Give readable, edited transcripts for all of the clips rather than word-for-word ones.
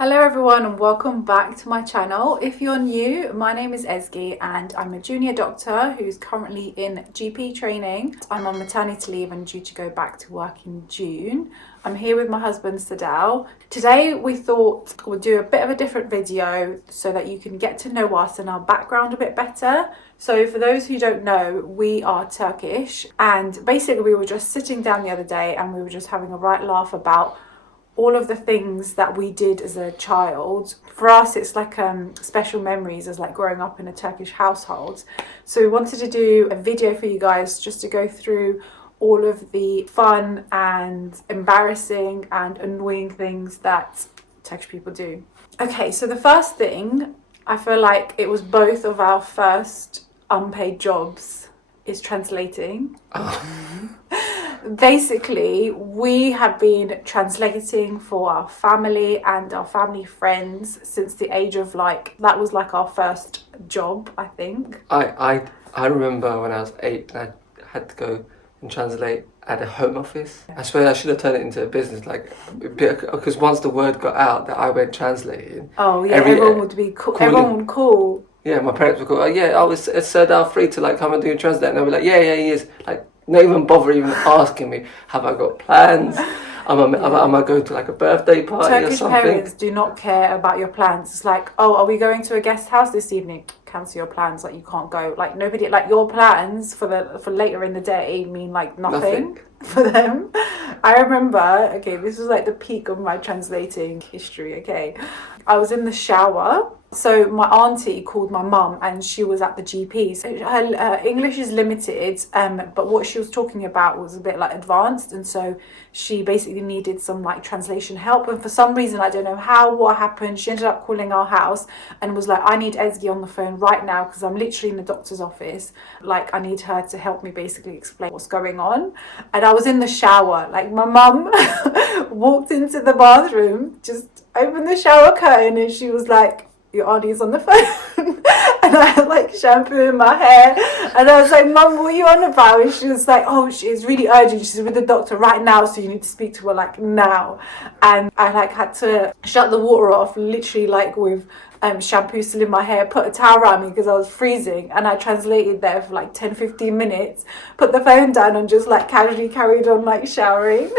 Hello everyone and welcome back to my channel. If you're new, my name is Ezgi and I'm a junior doctor who's currently in GP training. I'm on maternity leave and due to go back to work in June. I'm here with my husband Serdal. Today we thought we'll do a bit of a different video so that you can get to know us and our background a bit better. So for those who don't know, we are Turkish and basically we were just sitting down the other day and we were just having a right laugh about all of the things that we did as a child. For us, it's like special memories as like growing up in a Turkish household. So we wanted to do a video for you guys just to go through all of the fun and embarrassing and annoying things that Turkish people do. Okay, so the first thing, I feel like it was both of our first unpaid jobs, is translating. Basically, we have been translating for our family and our family friends since the age of that was like our first job, I think. I remember when I was 8 and I had to go and translate at a home office. I swear I should have turned it into a business, because once the word got out that I went translating. Oh yeah, everyone would be cool. Everyone would call. Yeah, my parents would call. Oh yeah, it's Serdal free to come and do a translate, and I'll be like, yeah, he is. Not even bother even asking me, have I got plans? Am I going to a birthday party Turkish or something? Parents do not care about your plans. It's like, oh, are we going to a guest house this evening? Cancel your plans, you can't go. Nobody, your plans for later in the day mean nothing for them. I remember, okay, this was the peak of my translating history, okay. I was in the shower. So my auntie called my mum and she was at the GP. So her English is limited, but what she was talking about was a bit advanced, and so she basically needed some translation help. And for some reason, I don't know what happened, she ended up calling our house and was like, I need Ezgi on the phone right now because I'm literally in the doctor's office. I need her to help me basically explain what's going on. And I was in the shower. My mum walked into the bathroom, just opened the shower curtain, and she was like, your auntie's on the phone. And I had shampoo in my hair and I was like, Mum, what are you on about? And she was like, oh, she's really urgent, she's with the doctor right now, so you need to speak to her now. And I had to shut the water off literally with shampoo still in my hair, put a towel around me because I was freezing, and I translated there for 10-15 minutes, put the phone down and just casually carried on showering.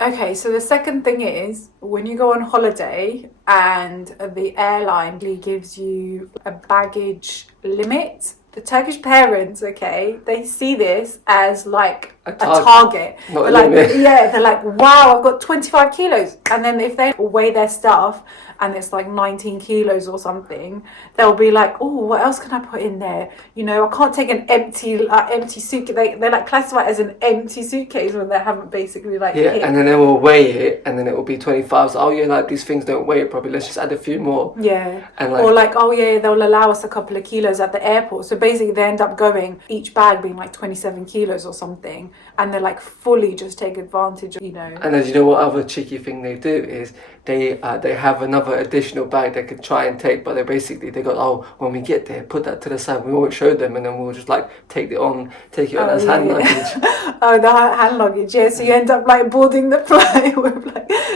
Okay, so the second thing is when you go on holiday and the airline gives you a baggage limit, the Turkish parents, okay, they see this as a target. Not a limit. Yeah, they're like, wow, I've got 25 kilos. And then if they weigh their stuff and it's 19 kilos or something, they'll be like, oh, what else can I put in there? I can't take an empty suitcase. They're classified as an empty suitcase when they haven't basically Yeah, hit. and then they will weigh it and then it will be 25. So, oh yeah, these things don't weigh it properly. Let's just add a few more. Yeah. And or oh yeah, they'll allow us a couple of kilos at the airport. So basically they end up going, each bag being 27 kilos or something. And they fully just take advantage of, And as you know, what other cheeky thing they do is they have another additional bag they could try and take, but they go, oh, when we get there, put that to the side. We won't show them, and then we'll just take it on as hand luggage. Oh, the hand luggage, yeah. So you end up boarding the flight with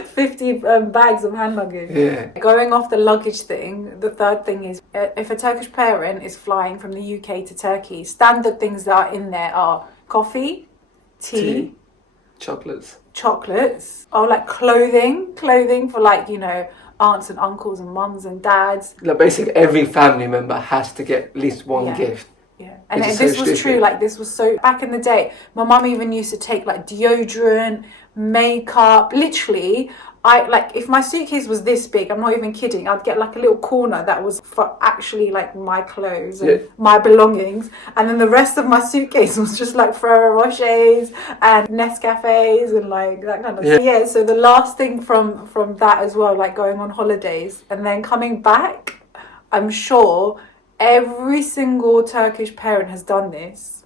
50 bags of hand luggage. Yeah. Going off the luggage thing, the third thing is if a Turkish parent is flying from the UK to Turkey, standard things that are in there are coffee, tea, chocolates, or clothing for aunts and uncles and mums and dads. Basically every family member has to get at least one gift. Yeah, and this was true. This was so back in the day. My mum even used to take deodorant, makeup. Literally, if my suitcase was this big, I'm not even kidding, I'd get a little corner that was for actually my clothes and my belongings, and then the rest of my suitcase was just Ferrero Rochers and Nescafes and that kind of thing. Yeah, so the last thing from that as well, going on holidays and then coming back, I'm sure every single Turkish parent has done this,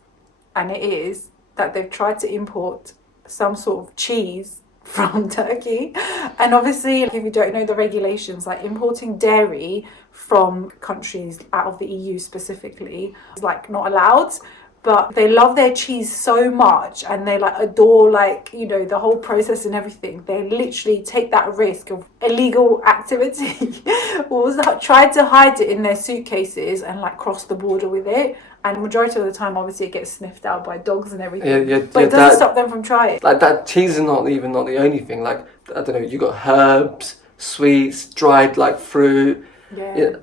and it is that they've tried to import some sort of cheese from Turkey. And obviously, if you don't know the regulations, importing dairy from countries out of the EU specifically is not allowed. but they love their cheese so much and they like adore like, you know, the whole process and everything. They literally take that risk of illegal activity or try to hide it in their suitcases and like cross the border with it. And majority of the time, obviously, it gets sniffed out by dogs and everything. But it doesn't stop them from trying. Like that cheese is not the only thing. Like, I don't know, you got herbs, sweets, dried like fruit. Yeah.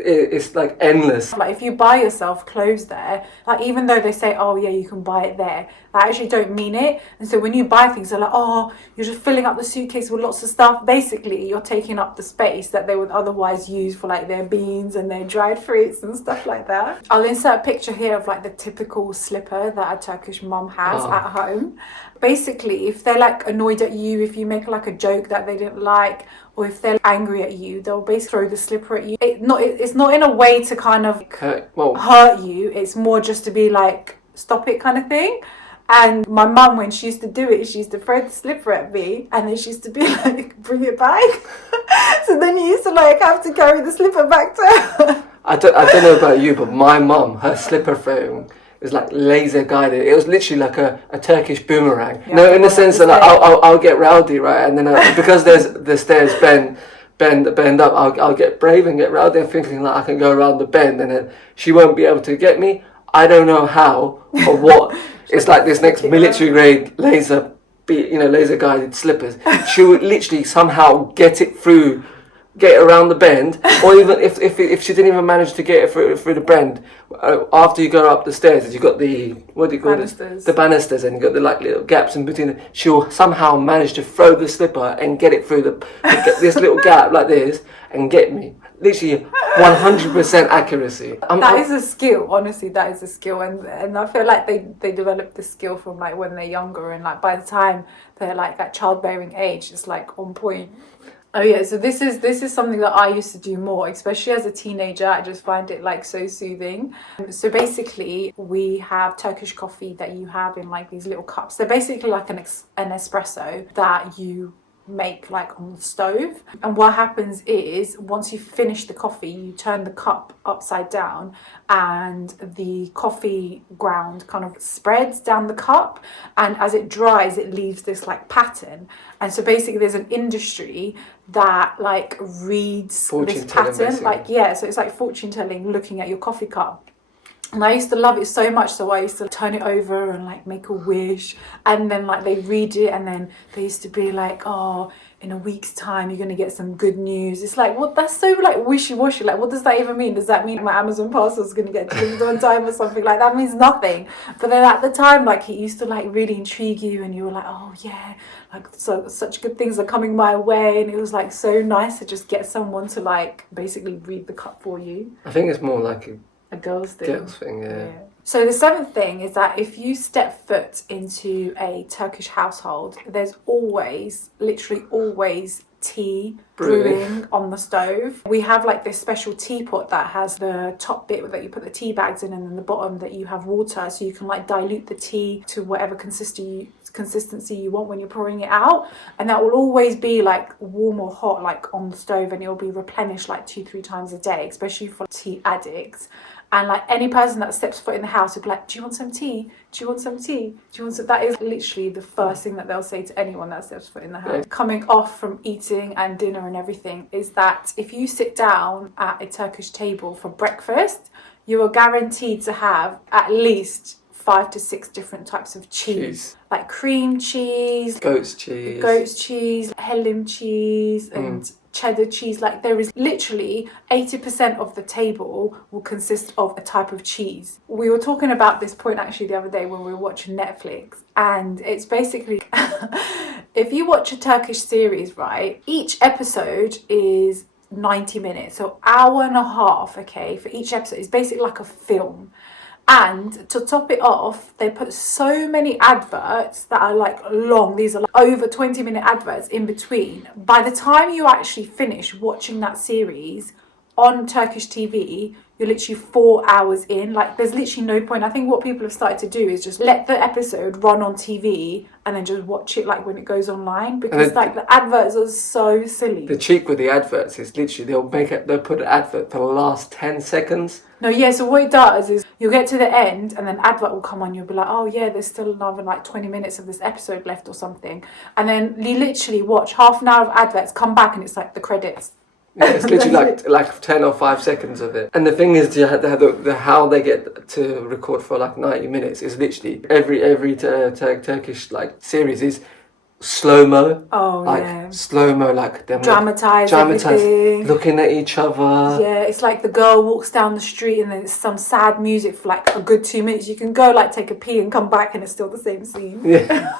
It's like endless. Like if you buy yourself clothes there, like even though they say, oh yeah, you can buy it there, I actually don't mean it. And so when you buy things, they're like, oh, you're just filling up the suitcase with lots of stuff. Basically, you're taking up the space that they would otherwise use for like their beans and their dried fruits and stuff like that. I'll insert a picture here of like the typical slipper that a Turkish mum has at home. Basically, if they're like annoyed at you, if you make like a joke that they didn't like, or if they're angry at you, they'll basically throw the slipper at you. It's not in a way to kind of hurt you. It's more just to be like, stop it kind of thing. And my mum, when she used to do it, she used to throw the slipper at me, and then she used to be like, bring it back. So then you used to like have to carry the slipper back to her. I don't know about you, but my mum, her slipper throwing is like laser guided. It was literally like a Turkish boomerang. Yeah, no, in the sense that like, I'll get rowdy, right? And then because there's the stairs bend up, I'll get brave and get rowdy and thinking like I can go around the bend, and then she won't be able to get me. I don't know how or what. It's like this next military grade laser guided slippers. She would literally somehow get around the bend, or even if she didn't even manage to get it through the bend, after you go up the stairs, you've got the the banisters, and you've got the like little gaps in between. She'll somehow manage to throw the slipper and get it through this little gap like this and get me. Literally 100% accuracy. That is a skill, honestly, that is a skill, and I feel like they develop the skill from like when they're younger, and like by the time they're like at childbearing age, it's like on point. Oh yeah, so this is something that I used to do more, especially as a teenager. I just find it like so soothing. So basically, we have Turkish coffee that you have in like these little cups. They're basically like an espresso that you make like on the stove, and what happens is once you finish the coffee, you turn the cup upside down and the coffee ground kind of spreads down the cup, and as it dries it leaves this like pattern. And so basically there's an industry that like reads this pattern, like so it's like fortune telling looking at your coffee cup. And I used to love it so much, so I used to turn it over and like make a wish, and then like they read it, and then they used to be like, oh, in a week's time you're gonna get some good news. It's like, what? That's so like wishy-washy. Like, what does that even mean? Does that mean my Amazon parcel is gonna get delivered on time or something? Like, that means nothing. But then at the time, like, it used to like really intrigue you, and you were like, oh yeah, like such good things are coming my way, and it was like so nice to just get someone to like basically read the cup for you. I think it's more like a girl's thing. Girl's thing, yeah. So the seventh thing is that if you step foot into a Turkish household, there's always, literally always, tea brewing on the stove. We have like this special teapot that has the top bit that you put the tea bags in, and then the bottom that you have water, so you can like dilute the tea to whatever consistency you want when you're pouring it out, and that will always be like warm or hot like on the stove, and it will be replenished like 2-3 times a day, especially for tea addicts. And like any person that steps foot in the house would be like, do you want some tea? Do you want some tea? Do you want some? That is literally the first thing that they'll say to anyone that steps foot in the house. Yeah. Coming off from eating and dinner and everything, is that if you sit down at a Turkish table for breakfast, you are guaranteed to have at least 5 to 6 different types of cheese. Like cream cheese, goat's cheese, hellim cheese, and cheddar cheese. Like, there is literally 80% of the table will consist of a type of cheese. We were talking about this point actually the other day when we were watching Netflix, and it's basically if you watch a Turkish series, right, each episode is 90 minutes, so hour and a half, okay, for each episode. It's basically like a film. And to top it off, they put so many adverts that are like long. These are like over 20-minute adverts in between. By the time you actually finish watching that series, on Turkish TV, you're literally 4 hours in. Like, there's literally no point. I think what people have started to do is just let the episode run on TV and then just watch it like when it goes online, because like the adverts are so silly. The cheek with the adverts is literally they'll put an advert for the last 10 seconds. No, yeah, so what it does is you'll get to the end and then advert will come on, you'll be like, oh yeah, there's still another like 20 minutes of this episode left or something. And then you literally watch half an hour of adverts, come back and it's like the credits. Yeah, it's literally like 10 or 5 seconds of it. And the thing is, how they get to record for like 90 minutes is literally every Turkish like series is slow-mo. Oh, like, yeah. Slow-mo, like them Dramatise everything. Looking at each other. Yeah, it's like the girl walks down the street and then it's some sad music for like a good 2 minutes. You can go like take a pee and come back and it's still the same scene. Yeah.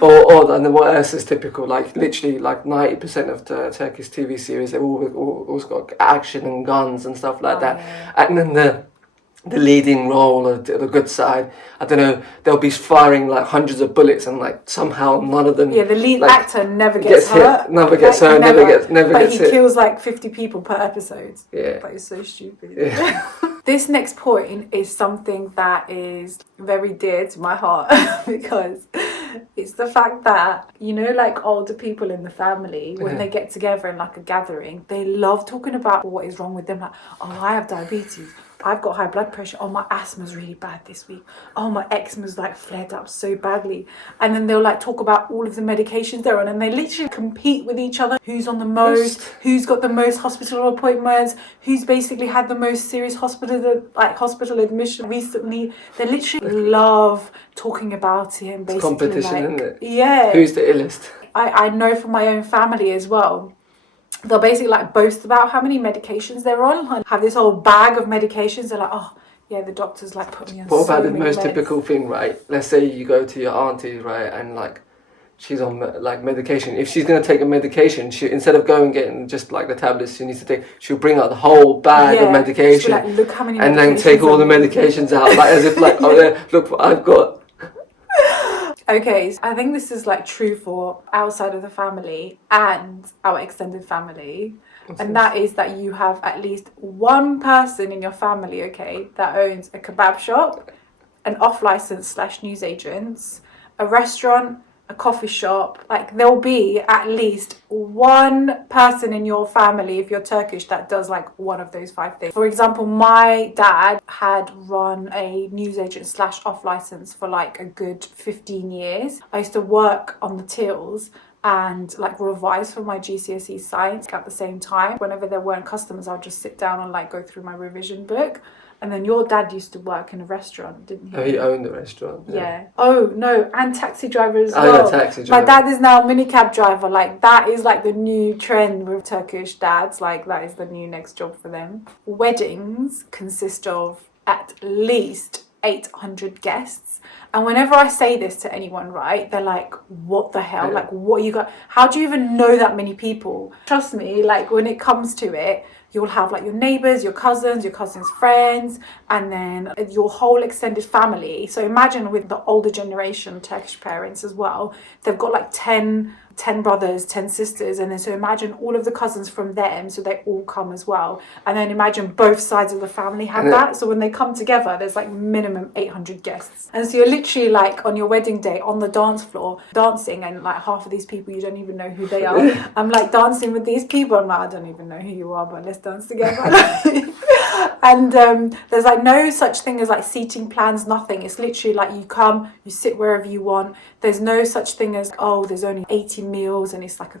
Or and then what else is typical? Like literally, like 90% of the Turkish TV series, they've always got action and guns and stuff like that. Yeah. And then the leading role, or the good side, I don't know, they'll be firing like hundreds of bullets and like somehow none of them. Yeah, the lead like, actor never gets hurt. Never gets hurt. Never gets But he hit. kills like 50 people per episode. Yeah. That is so stupid. Yeah. This next point is something that is very dear to my heart because it's the fact that, you know, like older people in the family, when they get together in like a gathering, they love talking about what is wrong with them. Like, oh, I have diabetes. I've got high blood pressure. Oh, my asthma's really bad this week. Oh, my eczema's like flared up so badly. And then they'll like talk about all of the medications they're on, and they literally compete with each other. Who's on the most? Who's got the most hospital appointments? Who's basically had the most serious hospital admission recently? They literally love talking about it and basically Competition, isn't it? Yeah. Who's the illest? I know from my own family as well. They'll basically like boast about how many medications they're on, and have this whole bag of medications. They're like, oh yeah, the doctor's like put me on. What about so the most meds. typical thing, right? Let's say you go to your auntie, right, and like she's on like medication. If she's gonna take a medication, she, instead of going and getting just like the tablets she needs to take, she'll bring out the whole bag of medication, like, look how many and then take all the medications out, like as if like, oh yeah, look what I've got. Okay, so I think this is like true for outside of the family and our extended family. And that is that you have at least one person in your family, okay, that owns a kebab shop, an off-license / newsagents, a restaurant, a coffee shop. Like, there'll be at least one person in your family, if you're Turkish, that does like one of those 5 things. For example, my dad had run a newsagent / off-license for like a good 15 years. I used to work on the tills and like revise for my GCSE science at the same time. Whenever there weren't customers, I'll just sit down and like go through my revision book. And then your dad used to work in a restaurant, didn't he? Oh, he owned the restaurant. Yeah. Oh, no, and taxi driver as well. Yeah, taxi driver. My dad is now a minicab driver. Like, that is like the new trend with Turkish dads. Like, that is the new next job for them. Weddings consist of at least 800 guests. And whenever I say this to anyone, right, they're like, what the hell? Like, what you got? How do you even know that many people? Trust me, like, when it comes to it, you'll have like your neighbours, your cousins friends, and then your whole extended family. So imagine with the older generation Turkish parents as well, they've got like 10 brothers, 10 sisters, and then so imagine all of the cousins from them, so they all come as well. And then imagine both sides of the family have that. So when they come together, there's like minimum 800 guests. And so you're literally like on your wedding day on the dance floor dancing, and like half of these people you don't even know who they are. I'm like dancing with these people. I'm like, I don't even know who you are, but let's dance together. And there's like no such thing as like seating plans, nothing. It's literally like you come, you sit wherever you want. There's no such thing as, oh, there's only 80 meals and it's like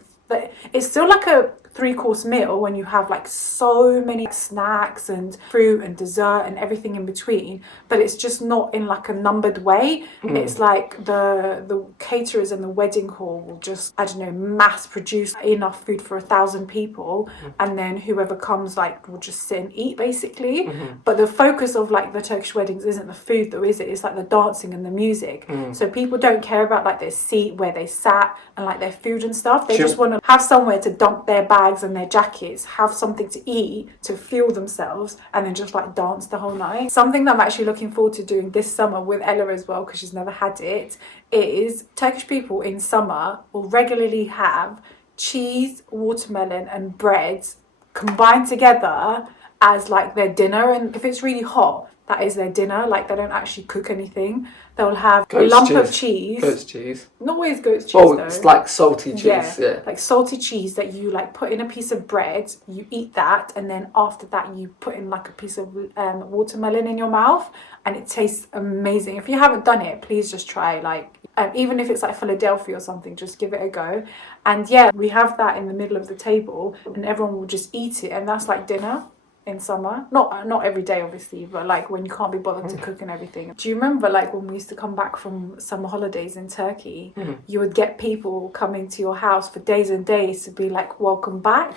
it's still like a 3-course meal when you have like so many snacks and fruit and dessert and everything in between, but it's just not in like a numbered way. It's like the caterers in the wedding hall will just, I don't know, mass produce enough food for 1,000 people, and then whoever comes like will just sit and eat basically. But the focus of like the Turkish weddings isn't the food though, is it? It's like the dancing and the music. So people don't care about like their seat, where they sat, and like their food and stuff. They just want to have somewhere to dump their bags and their jackets, have something to eat to fuel themselves, and then just like dance the whole night. Something that I'm actually looking forward to doing this summer with Ella as well, because she's never had it, is Turkish people in summer will regularly have cheese, watermelon and bread combined together as like their dinner. And if it's really hot, that is their dinner. Like they don't actually cook anything. They'll have a lump of cheese. Goat's cheese. Not always goat's cheese, Oh, though. it's like salty cheese. Yeah. Like salty cheese that you like put in a piece of bread. You eat that, and then after that you put in like a piece of watermelon in your mouth, and it tastes amazing. If you haven't done it, please just try. Like even if it's like Philadelphia or something, just give it a go. And yeah, we have that in the middle of the table, and everyone will just eat it, and that's like dinner in summer. Not every day, obviously, but like when you can't be bothered to cook and everything. Do you remember like when we used to come back from summer holidays in Turkey, you would get people coming to your house for days and days to be like, welcome back?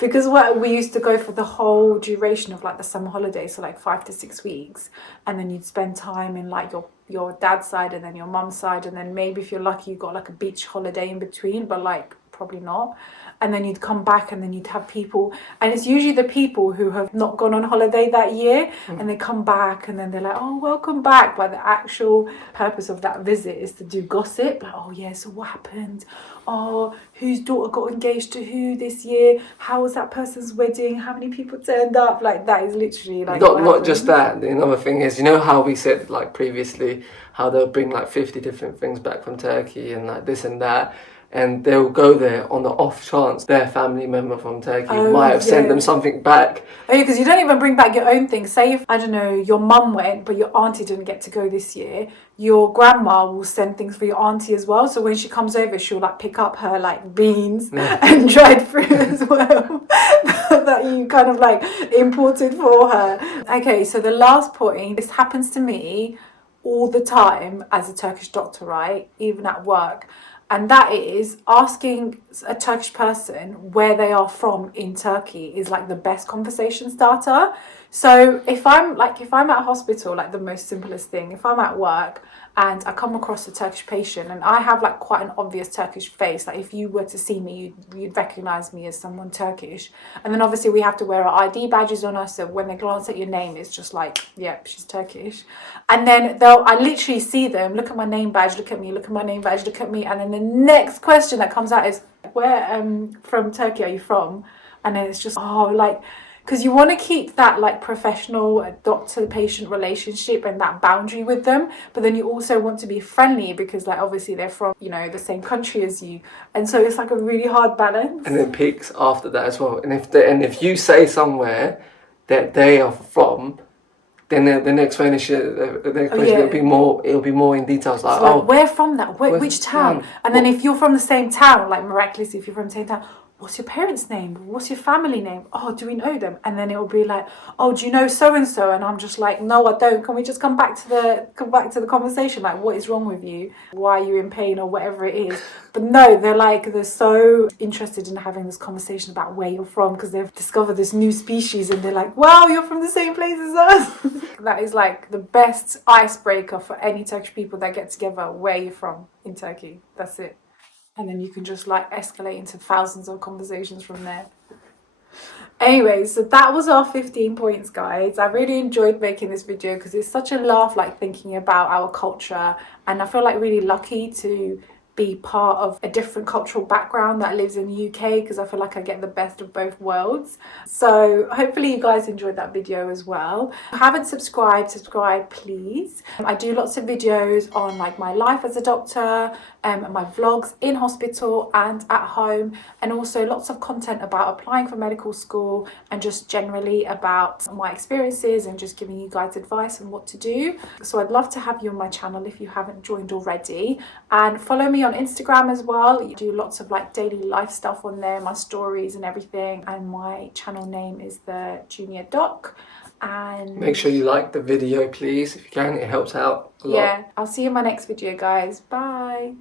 Because we used to go for the whole duration of like the summer holidays, so like 5 to 6 weeks, and then you'd spend time in like your dad's side and then your mum's side, and then maybe if you're lucky you got like a beach holiday in between, but like probably not. And then you'd come back and then you'd have people, and it's usually the people who have not gone on holiday that year, and they come back and then they're like, oh, welcome back. But the actual purpose of that visit is to do gossip. Like, oh yeah, so what happened? Oh, whose daughter got engaged to who this year? How was that person's wedding? How many people turned up? Like that is literally like not just that. Another thing is, you know how we said like previously how they'll bring like 50 different things back from Turkey and like this and that. And they'll go there on the off chance their family member from Turkey might have sent them something back. Oh, yeah, because you don't even bring back your own things. Say if, I don't know, your mum went, but your auntie didn't get to go this year, your grandma will send things for your auntie as well. So when she comes over, she'll like pick up her like beans and dried fruit as well that you kind of like imported for her. Okay, so the last point, this happens to me all the time as a Turkish doctor, right? Even at work. And that is asking a Turkish person where they are from in Turkey is like the best conversation starter. So if I'm at hospital, like the most simplest thing, if I'm at work and I come across a Turkish patient and I have like quite an obvious Turkish face, like if you were to see me, you'd recognize me as someone Turkish. And then obviously we have to wear our ID badges on us, so when they glance at your name, it's just like, yep, she's Turkish. And then I literally see them, look at my name badge, look at me, look at my name badge, look at me, and then the next question that comes out is, where from Turkey are you from? And then it's just, because you want to keep that like professional doctor-patient relationship and that boundary with them, but then you also want to be friendly because like obviously they're from, you know, the same country as you, and so it's like a really hard balance. And then peaks after that as well. And if you say somewhere that they are from, then the next question it'll be more in details like, so where from that? Which town? And then if you're from the same town, like miraculously, if you're from the same town, what's your parents' name? What's your family name? Oh, do we know them? And then it will be like, oh, do you know so and so? And I'm just like, no, I don't. Can we just come back to the conversation? Like, what is wrong with you? Why are you in pain or whatever it is? But no, they're so interested in having this conversation about where you're from because they've discovered this new species and they're like, wow, you're from the same place as us. That is like the best icebreaker for any Turkish people that get together. Where you're from in Turkey. That's it. And then you can just like escalate into thousands of conversations from there. Anyway, so that was our 15 points, guys. I really enjoyed making this video because it's such a laugh, like thinking about our culture. And I feel like really lucky to be part of a different cultural background that lives in the UK because I feel like I get the best of both worlds. So hopefully you guys enjoyed that video as well. If you haven't subscribe please. I do lots of videos on like my life as a doctor, my vlogs in hospital and at home, and also lots of content about applying for medical school and just generally about my experiences and just giving you guys advice on what to do. So I'd love to have you on my channel if you haven't joined already, and follow me on Instagram as well. You do lots of like daily life stuff on there, my stories and everything, and my channel name is the Junior Doc. And make sure you like the video, please, if you can. It helps out a lot. Yeah, I'll see you in my next video, guys. Bye.